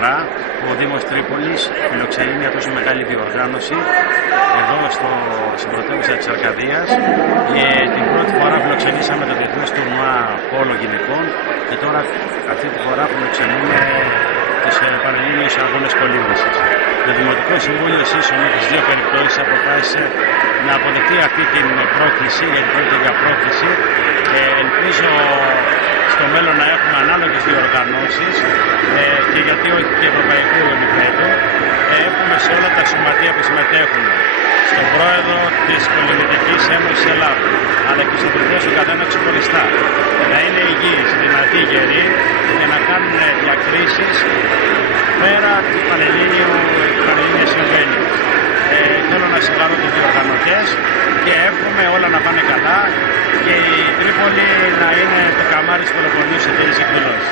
φορά που ο Δήμος Τρίπολης φιλοξενεί μια τόσο μεγάλη διοργάνωση εδώ στην πρωτεύουσα της Αρκαδίας, και την πρώτη φορά φιλοξενήσαμε το Διεθνές Τουρνουά Πόλο Γυναικών και τώρα αυτή τη φορά φιλοξενούμε τους Πανελλήνιους Αγώνες Κολύμβησης. Το Δημοτικό Συμβούλιο Σύσσων με τις δύο περιπτώσεις αποφάσισε να αποδεχτεί αυτή την πρόκληση, γιατί πρόκειται για πρόκληση. Ελπίζω στο μέλλον να έχουμε ανάλογες διοργανώσεις και γιατί όχι και ευρωπαϊκού επίπεδου. Έχουμε σε όλα τα σωματεία που συμμετέχουν, στον πρόεδρο της Κολυμβητικής Ένωσης Ελλάδος, αλλά και στον προφές του καθένα ξεχωριστά, να είναι υγιείς, δυνατοί, γεροί και να κάνουν διακρίσεις πέρα της Πανελλήνιας οικογένειας. Θέλω να συγχαρώ τους διοργανωτές και εύχομαι όλα να πάνε καλά και η Τρίπολη να είναι το καμάρι της Πελοποννήσου σε τέτοιες εκδηλώσεις.